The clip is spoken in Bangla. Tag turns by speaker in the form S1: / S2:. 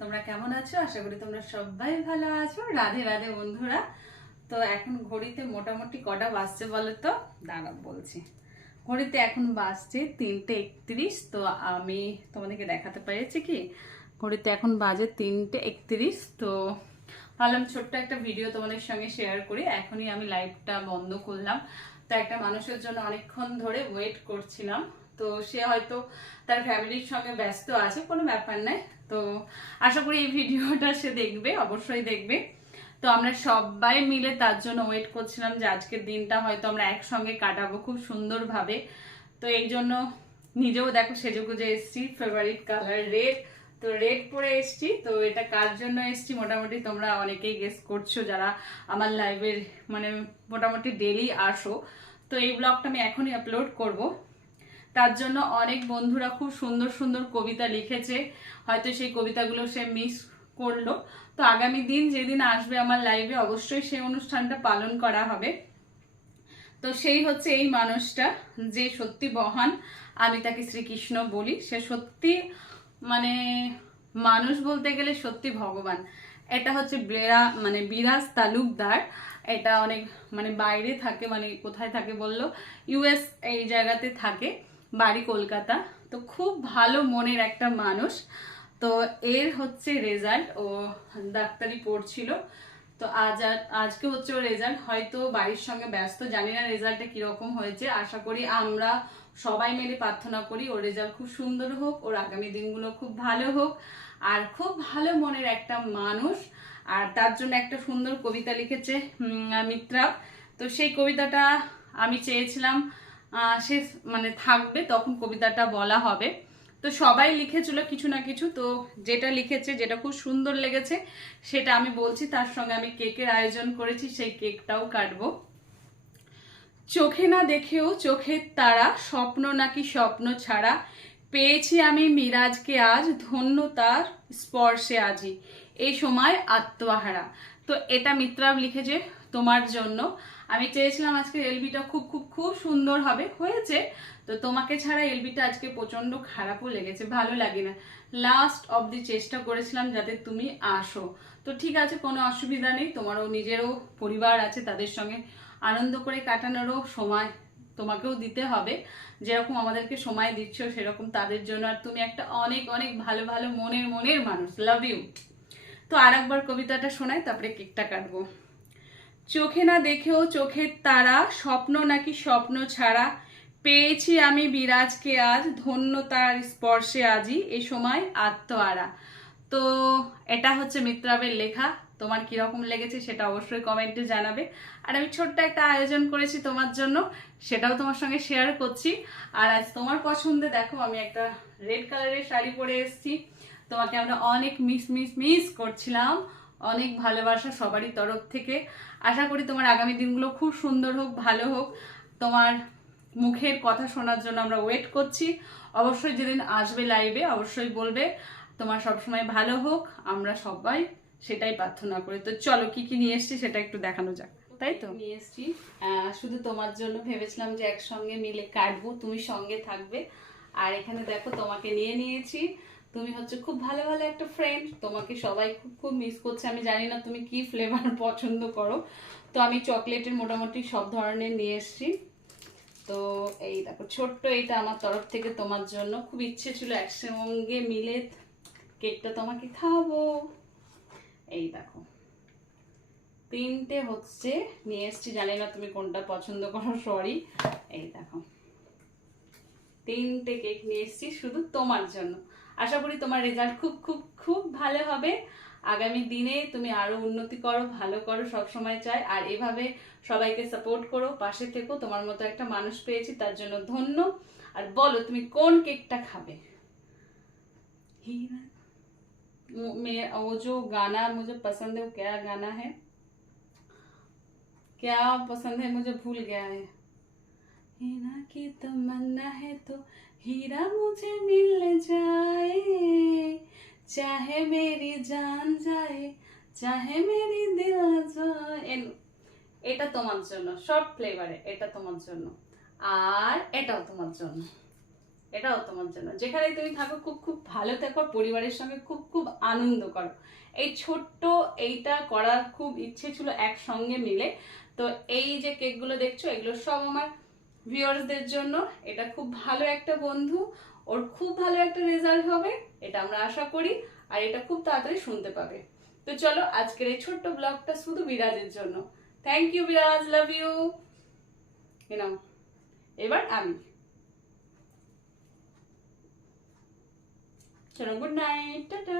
S1: তোমরা কেমন আছো? আশা করি তোমরা সবাই ভালো আছো। রাধে রাধে বন্ধুরা। তো এখন ঘড়িতে মোটামুটি কটা বাজছে বলো তো? দাঁড়া বলছি। ঘড়িতে এখন বাজছে তিনটে একত্রিশ। তো আমি তোমাদেরকে দেখাতে পেরেছি কি? ঘড়িতে এখন বাজে তিনটে একত্রিশ। তো ভাবলাম ছোট্ট একটা ভিডিও তোমাদের সঙ্গে শেয়ার করি। এখনই আমি লাইভটা বন্ধ করলাম। তো একটা মানুষের জন্য অনেকক্ষণ ধরে ওয়েট করছিলাম। তো সে হয়তো তার ফ্যামিলির সঙ্গে ব্যস্ত আছে, কোনো ব্যাপার নাই। তো আশা করি এই ভিডিওটা সে দেখবে, অবশ্যই দেখবে। তো আমরা সবাই মিলে তার জন্য ওয়েট করছিলাম যে আজকের দিনটা হয়তো আমরা একসঙ্গে কাটাবো খুব সুন্দরভাবে। তো এই জন্য নিজেও দেখো সেজেগুজে এসছি ফেভারিট কালার রেড তো রেড পরে এসছি, তো এটা কার জন্য এসছি মোটামুটি তোমরা অনেকেই গেস করছ যারা আমার লাইভের মানে মোটামুটি ডেলি আসো। তো এই ব্লগটা আমি এখনই আপলোড করব। তার জন্য অনেক বন্ধুরা খুব সুন্দর সুন্দর কবিতা লিখেছে। হয়তো সেই কবিতাগুলো সে মিস করল। তো আগামী দিন যেদিন আসবে আমার লাইভে অবশ্যই সেই অনুষ্ঠানটা পালন করা হবে। তো সেই হচ্ছে এই মানুষটা, যে সত্যি বহান আমি তাকে শ্রীকৃষ্ণ বলি। সে সত্যি মানে মানুষ বলতে গেলে সত্যি ভগবান। এটা হচ্ছে বেরা মানে বিরাজ তালুকদার। এটা অনেক মানে বাইরে থাকে মানে কোথায় থাকে বলল? ইউএস এই জায়গাতে থাকে। বাড়ি কলকাতা। তো খুব ভালো মনের একটা মানুষ। তো এর হচ্ছে রেজাল্ট ও ডাক্তারি পড়ছিল। তো আজ আজকে হচ্ছে ওর রেজাল্ট হয়তো বাড়ির সঙ্গে ব্যস্ত, জানি না রেজাল্টে কীরকম হয়েছে। আশা করি আমরা সবাই মিলে প্রার্থনা করি ওর রেজাল্ট খুব সুন্দর হোক, ওর আগামী দিনগুলো খুব ভালো হোক। আর খুব ভালো মনের একটা মানুষ। আর তার জন্য একটা সুন্দর কবিতা লিখেছে মিত্রা। তো সেই কবিতাটা আমি চেয়েছিলাম সে মানে থাকবে, তখন কবিতাটা বলা হবে। তো সবাই লিখেছিল কিছু না কিছু, তো যেটা লিখেছে, যেটা খুব সুন্দর লেগেছে, সেটা আমি বলছি। তার সঙ্গে আমি কেকের আয়োজন করেছি, সেই কেকটাও কাটবো। চোখে না দেখেও চোখের তারা, স্বপ্ন নাকি স্বপ্ন ছাড়া। পেয়েছি আমি মিরাজকে আজ, ধন্য তার স্পর্শে আজি এই সময় আত্মহারা। তো এটা মিত্রাব লিখেছে তোমার জন্য। আমি চেয়েছিলাম আজকে এলবিটা খুব খুব খুব সুন্দর হবে, হয়েছে। তো তোমাকে ছাড়া এলবিটা আজকে প্রচণ্ড খারাপও লেগেছে, ভালো লাগে না লাস্ট অবধি চেষ্টা করেছিলাম যাতে তুমি আসো। তো ঠিক আছে, কোনো অসুবিধা নেই, তোমারও নিজেরও পরিবার আছে, তাদের সঙ্গে আনন্দ করে কাটানোরও সময় তোমাকেও দিতে হবে। যেরকম আমাদেরকে সময় দিচ্ছ, সেরকম তাদের জন্য। আর তুমি একটা অনেক অনেক ভালো ভালো মনের মনের মানুষ লাভ ইউ তো আর একবার কবিতাটা শোনাই, তারপরে কেকটা কাটবো। চোখে না দেখেও চোখের তারা, স্বপ্ন নাকি স্বপ্ন ছাড়া। পেয়েছি আমি বিরাজকে আজ, ধন্য তার স্পর্শে আজই, এ সময় আত্মহারা। তো এটা হচ্ছে মিত্রাবের লেখা। তোমার কীরকম লেগেছে সেটা অবশ্যই কমেন্টে জানাবে। আর আমি ছোট্ট একটা আয়োজন করেছি তোমার জন্য, সেটাও তোমার সঙ্গে শেয়ার করছি। আর আজ তোমার পছন্দে দেখো, আমি একটা রেড কালারের শাড়ি পরে এসেছি। তোমাকে আমরা অনেক মিস মিস মিস করছিলাম। অনেক ভালোবাসা সবারই তরফ থেকে। আশা করি তোমার আগামী দিনগুলো খুব সুন্দর হোক, ভালো হোক। তোমার মুখের কথা শোনার জন্য আমরা ওয়েট করছি। অবশ্যই যেদিন আসবে লাইভে অবশ্যই বলবে, তোমার সবসময় ভালো হোক, আমরা সবাই সেটাই প্রার্থনা করি। তো চলো, কি কি নিয়ে এসছি সেটা একটু দেখানো যাক। তাই তো? নিয়ে এসছি। শুধু তোমার জন্য ভেবেছিলাম যে একসঙ্গে মিলে কাটবো, তুমি সঙ্গে থাকবে। আর এখানে দেখো, তোমাকে নিয়ে নিয়েছি। তুমি হচ্ছে খুব ভালো ভালো একটা ফ্রেন্ড তোমাকে সবাই খুব খুব মিস করছে। আমি জানি না তুমি কি ফ্লেভার পছন্দ করো। তো আমি চকলেটের মোটামুটি সব ধরনের নিয়ে এসেছি। তো এই দেখো, ছোট্ট এইটা আমার তরফ থেকে তোমার জন্য। খুব ইচ্ছে ছিল একসঙ্গে মিলে কেকটা তোমাকে খাওয়াবো। এই দেখো, তিনটে হচ্ছে নিয়ে এসছি। জানি না তুমি কোনটা পছন্দ করো সরি এই দেখো, তিনটে কেক নিয়ে এসছি শুধু তোমার জন্য। আশা করি তোমার রেজাল্ট খুব খুব খুব ভালো হবে আগামী দিনে তুমি আরো উন্নতি করো ভালো করো সব সময় চাই আর এভাবে সবাইকে সাপোর্ট করো পাশে থেকো তোমার মতো একটা মানুষ পেয়েছি তার জন্য ধন্য আর বলো তুমি কোন কেকটা খাবে हीरा मु- मैं वो जो गाना मुझे पसंद है वो क्या गाना है क्या पसंद है मुझे भूल गया है हीरा की तमन्ना है तो हीरा मुझे मिल जाए चाहे मेरी जान जाए চাহে মেরি দিল जाए এটা তোমার জন্য সব ফ্লেভারে এটা তোমার জন্য আর এটাও তোমার জন্য এটাও তোমার জন্য যেখানে তুমি থাকো খুব খুব ভালো থাকো পরিবারের সঙ্গে খুব খুব আনন্দ করো এই ছোট্ট এইটা করার খুব ইচ্ছে ছিল একসঙ্গে মিলে তো এই যে কেকগুলো দেখছো এগুলো সব আমার ভিউয়ার্সদের জন্য এটা খুব ভালো একটা বন্ধু, ওর খুব ভালো একটা রেজাল্ট হবে, এটা আমরা আশা করি, আর এটা খুব তাড়াতাড়ি শুনতে পাবে। তো চলো, আজকের এই ছোট্ট ব্লগটা শুধু বিরাজের জন্য। থ্যাংক ইউ বিরাজ লাভ ইউ নাও এবার আমি। চলো গুড নাইট টাটা।